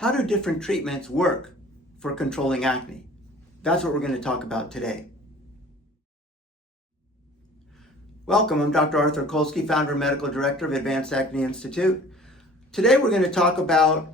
how do different treatments work for controlling acne? That's what we're going to talk about today. Welcome, I'm Dr. Arthur Kolsky, founder and medical director of Advanced Acne Institute. Today we're going to talk about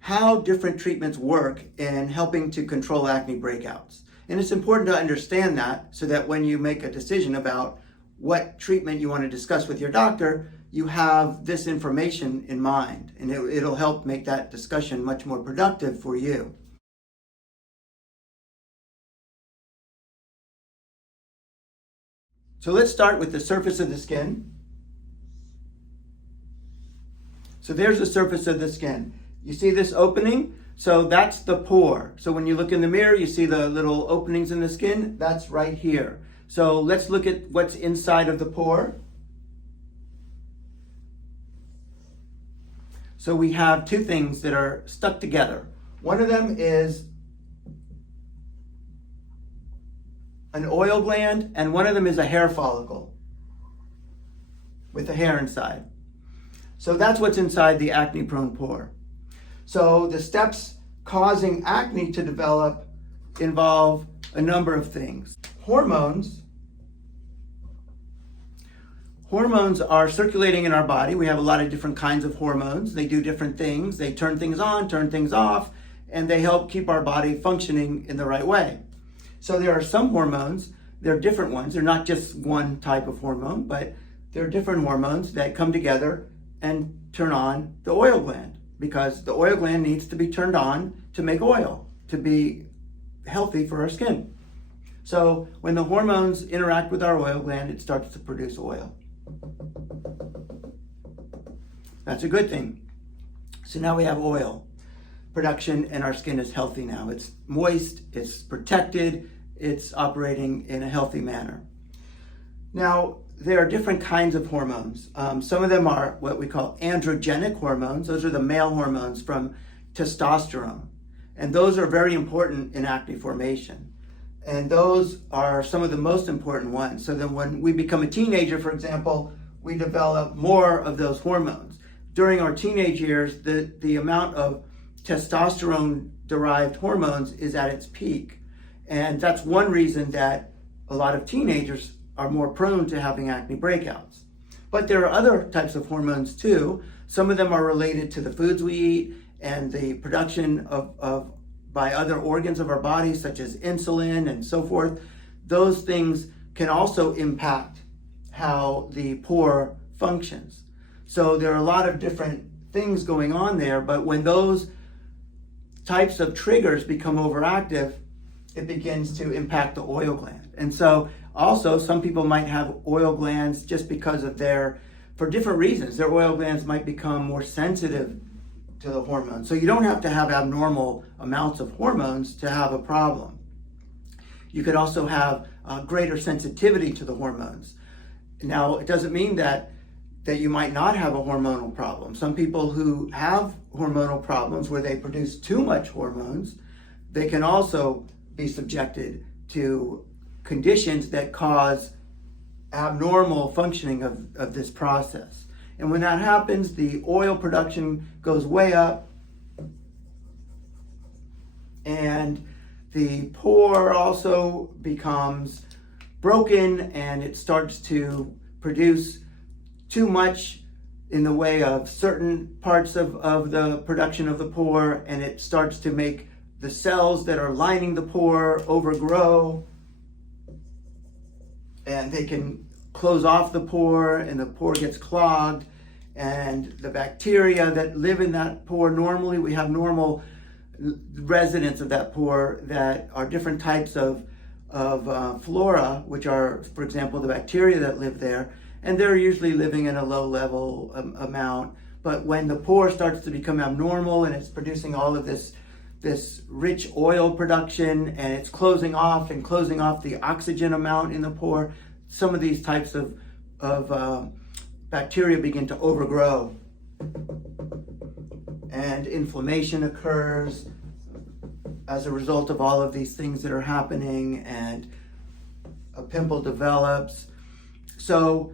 how different treatments work in helping to control acne breakouts. And it's important to understand that so that when you make a decision about what treatment you want to discuss with your doctor, you have this information in mind, and it'll help make that discussion much more productive for you. So let's start with the surface of the skin. So there's the surface of the skin. You see this opening? So that's the pore. So when you look in the mirror, you see the little openings in the skin. That's right here. So let's look at what's inside of the pore. So we have two things that are stuck together. One of them is an oil gland, and one of them is a hair follicle with the hair inside. So that's what's inside the acne-prone pore. So the steps causing acne to develop involve a number of things. Hormones are circulating in our body. We have a lot of different kinds of hormones. They do different things. They turn things on, turn things off, and they help keep our body functioning in the right way. So there are some hormones, they're different ones. They're not just one type of hormone, but they're different hormones that come together and turn on the oil gland, because the oil gland needs to be turned on to make oil, to be healthy for our skin. So when the hormones interact with our oil gland, it starts to produce oil. That's a good thing. So now we have oil production and our skin is healthy now. It's moist, it's protected, it's operating in a healthy manner. Now, there are different kinds of hormones. Some of them are what we call androgenic hormones. Those are the male hormones from testosterone. And those are very important in acne formation. And those are some of the most important ones. So then when we become a teenager, for example, we develop more of those hormones. During our teenage years, the amount of testosterone-derived hormones is at its peak. And that's one reason that a lot of teenagers are more prone to having acne breakouts. But there are other types of hormones too. Some of them are related to the foods we eat and the production of by other organs of our body, such as insulin and so forth. Those things can also impact how the pore functions. So there are a lot of different things going on there, but when those types of triggers become overactive, it begins to impact the oil gland. And so also some people might have oil glands just because of for different reasons, their oil glands might become more sensitive to the hormones. So you don't have to have abnormal amounts of hormones to have a problem. You could also have greater sensitivity to the hormones. Now, it doesn't mean that you might not have a hormonal problem. Some people who have hormonal problems where they produce too much hormones, they can also be subjected to conditions that cause abnormal functioning of this process. And when that happens, the oil production goes way up, and the pore also becomes broken, and it starts to produce too much in the way of certain parts of the production of the pore, and it starts to make the cells that are lining the pore overgrow, and they can close off the pore, and the pore gets clogged, and the bacteria that live in that pore, normally we have normal residents of that pore that are different types of flora, which are, for example, the bacteria that live there, and they're usually living in a low level amount. But when the pore starts to become abnormal and it's producing all of this rich oil production, and it's closing off the oxygen amount in the pore, some of these types of bacteria begin to overgrow, and inflammation occurs as a result of all of these things that are happening, and a pimple develops. So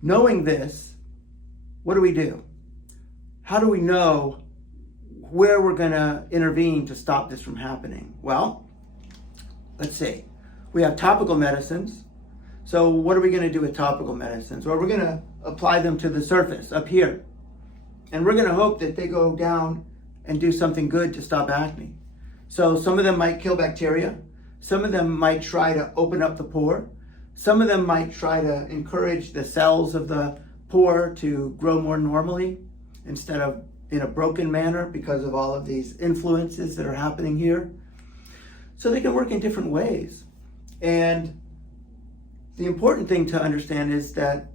knowing this, what do we do? How do we know where we're going to intervene to stop this from happening. Well, let's see. We have topical medicines. So what are we going to do with topical medicines? Well, we're going to apply them to the surface up here. And we're going to hope that they go down and do something good to stop acne. So some of them might kill bacteria. Some of them might try to open up the pore. Some of them might try to encourage the cells of the pore to grow more normally instead of in a broken manner because of all of these influences that are happening here. So they can work in different ways. And the important thing to understand is that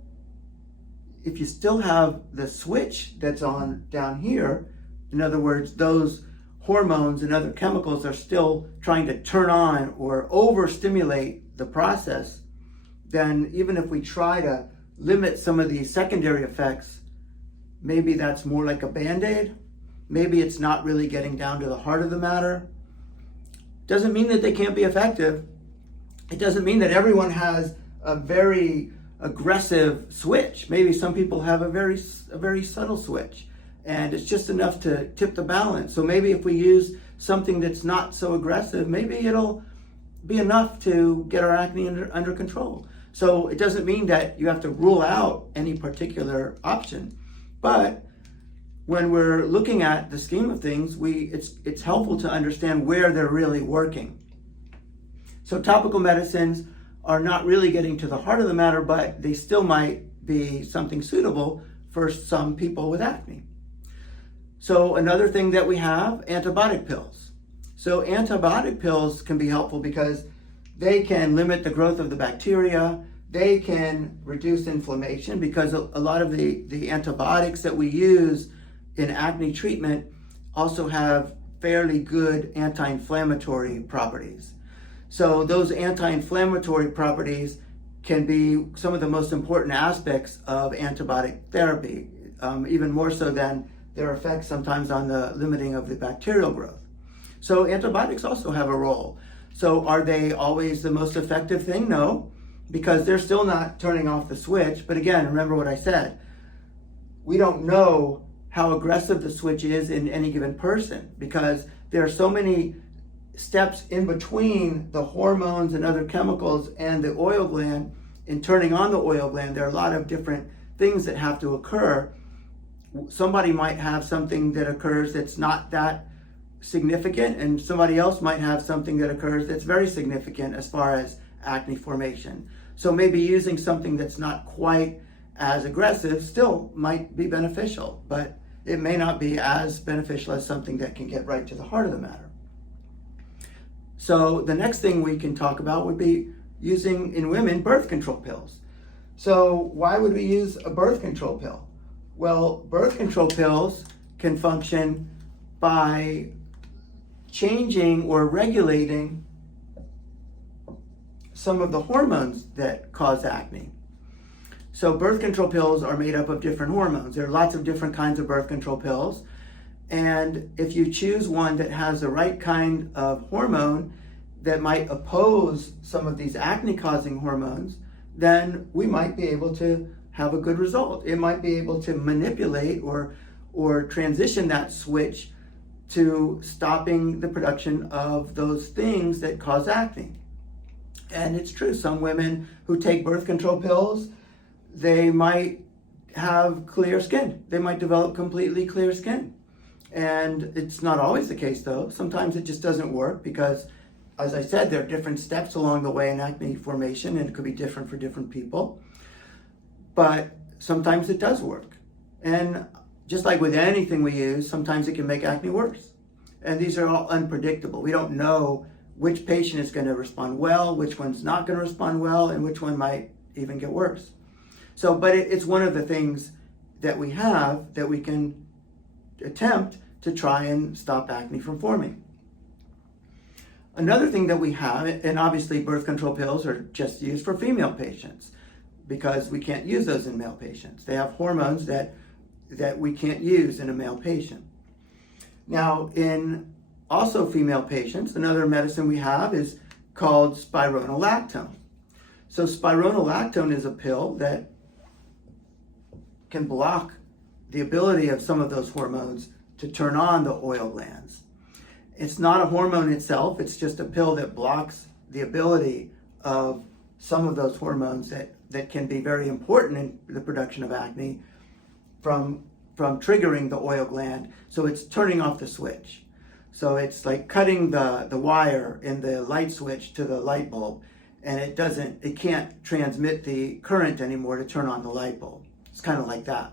if you still have the switch that's on down here, in other words, those hormones and other chemicals are still trying to turn on or overstimulate the process, then even if we try to limit some of these secondary effects, maybe that's more like a Band-Aid. Maybe it's not really getting down to the heart of the matter. Doesn't mean that they can't be effective. It doesn't mean that everyone has a very aggressive switch. Maybe some people have a very subtle switch, and it's just enough to tip the balance. So maybe if we use something that's not so aggressive, maybe it'll be enough to get our acne under control. So it doesn't mean that you have to rule out any particular option. But when we're looking at the scheme of things, it's helpful to understand where they're really working. So topical medicines are not really getting to the heart of the matter, but they still might be something suitable for some people with acne. So another thing that we have, antibiotic pills. So antibiotic pills can be helpful because they can limit the growth of the bacteria. They can reduce inflammation because a lot of the antibiotics that we use in acne treatment also have fairly good anti-inflammatory properties. So those anti-inflammatory properties can be some of the most important aspects of antibiotic therapy, even more so than their effects sometimes on the limiting of the bacterial growth. So antibiotics also have a role. So are they always the most effective thing? No, because they're still not turning off the switch. But again, remember what I said. We don't know how aggressive the switch is in any given person because there are so many steps in between the hormones and other chemicals and the oil gland in turning on the oil gland. There are a lot of different things that have to occur. Somebody might have something that occurs that's not that significant, and somebody else might have something that occurs that's very significant as far as acne formation. So maybe using something that's not quite as aggressive still might be beneficial, but it may not be as beneficial as something that can get right to the heart of the matter. So the next thing we can talk about would be using, in women, birth control pills. So why would we use a birth control pill? Well, birth control pills can function by changing or regulating some of the hormones that cause acne. So birth control pills are made up of different hormones. There are lots of different kinds of birth control pills. And if you choose one that has the right kind of hormone that might oppose some of these acne-causing hormones, then we might be able to have a good result. It might be able to manipulate or transition that switch to stopping the production of those things that cause acne. And it's true, some women who take birth control pills, they might have clear skin. They might develop completely clear skin. And it's not always the case though. Sometimes it just doesn't work because, as I said, there are different steps along the way in acne formation and it could be different for different people. But sometimes it does work. And just like with anything we use, sometimes it can make acne worse. And these are all unpredictable. We don't know which patient is going to respond well, which one's not going to respond well, and which one might even get worse. So, but it's one of the things that we have that we can attempt to try and stop acne from forming. Another thing that we have, and obviously birth control pills are just used for female patients because we can't use those in male patients. They have hormones that we can't use in a male patient. Now, in also female patients, another medicine we have is called spironolactone. So spironolactone is a pill that can block the ability of some of those hormones to turn on the oil glands. It's not a hormone itself, it's just a pill that blocks the ability of some of those hormones that can be very important in the production of acne from triggering the oil gland. So it's turning off the switch. So it's like cutting the wire in the light switch to the light bulb, and it can't transmit the current anymore to turn on the light bulb. It's kind of like that.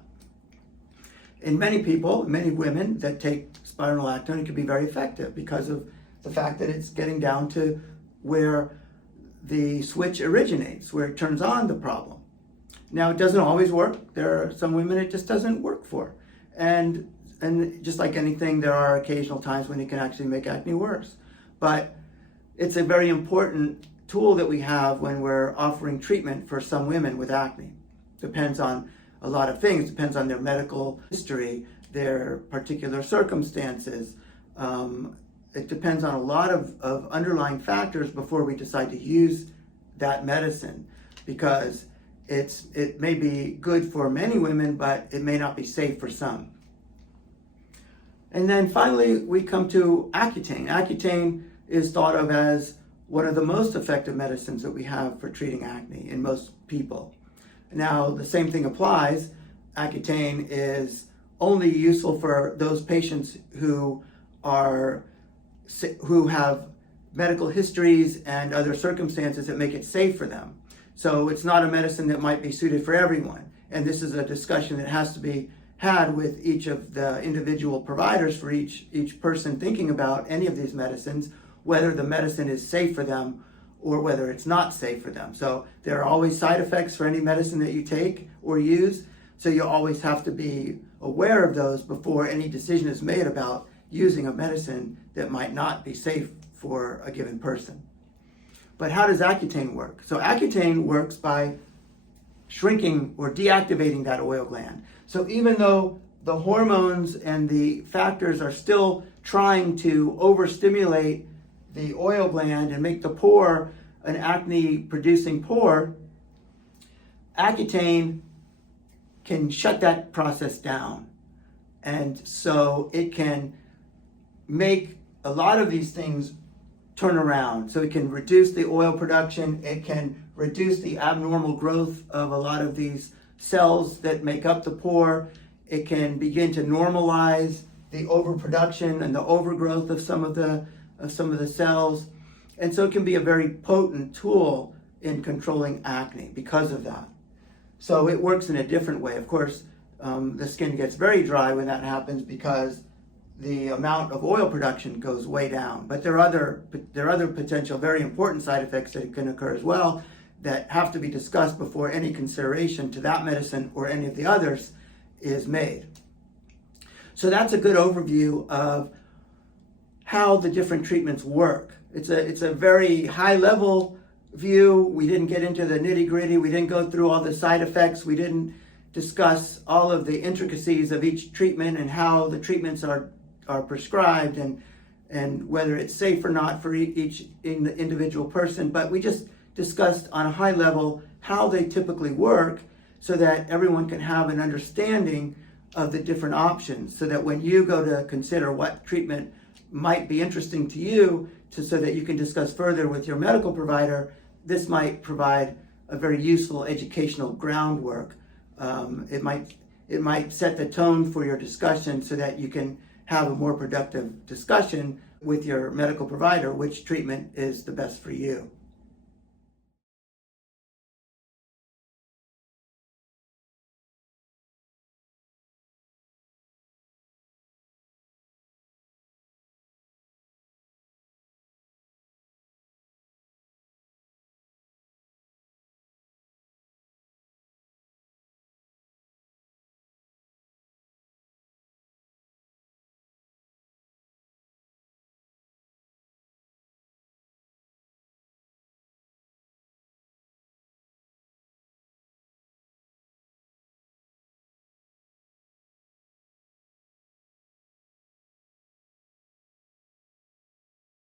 In many people, many women that take spironolactone, it can be very effective because of the fact that it's getting down to where the switch originates, where it turns on the problem. Now, it doesn't always work. There are some women it just doesn't work for. And just like anything, there are occasional times when it can actually make acne worse. But it's a very important tool that we have when we're offering treatment for some women with acne. Depends on a lot of things. Depends on their medical history, their particular circumstances. It depends on a lot of underlying factors before we decide to use that medicine, because it may be good for many women, but it may not be safe for some. And then finally, we come to Accutane. Accutane is thought of as one of the most effective medicines that we have for treating acne in most people. Now, the same thing applies. Accutane is only useful for those patients who have medical histories and other circumstances that make it safe for them. So it's not a medicine that might be suited for everyone. And this is a discussion that has to be had with each of the individual providers for each person thinking about any of these medicines, whether the medicine is safe for them or whether it's not safe for them. So there are always side effects for any medicine that you take or use. So you always have to be aware of those before any decision is made about using a medicine that might not be safe for a given person. But how does Accutane work? So Accutane works by shrinking or deactivating that oil gland. So even though the hormones and the factors are still trying to overstimulate the oil gland and make the pore an acne-producing pore, Accutane can shut that process down. And so it can make a lot of these things turn around. So it can reduce the oil production, it can reduce the abnormal growth of a lot of these cells that make up the pore, it can begin to normalize the overproduction and the overgrowth of some of the cells. And so it can be a very potent tool in controlling acne because of that. So it works in a different way. Of course, the skin gets very dry when that happens because the amount of oil production goes way down. But there are other potential very important side effects that can occur as well that have to be discussed before any consideration to that medicine or any of the others is made. So that's a good overview of how the different treatments work. It's a very high level view. We didn't get into the nitty gritty. We didn't go through all the side effects. We didn't discuss all of the intricacies of each treatment and how the treatments are prescribed and whether it's safe or not for each individual person. But we just discussed on a high level how they typically work so that everyone can have an understanding of the different options, so that when you go to consider what treatment might be interesting to you, so that you can discuss further with your medical provider, this might provide a very useful educational groundwork. It might set the tone for your discussion so that you can have a more productive discussion with your medical provider, which treatment is the best for you.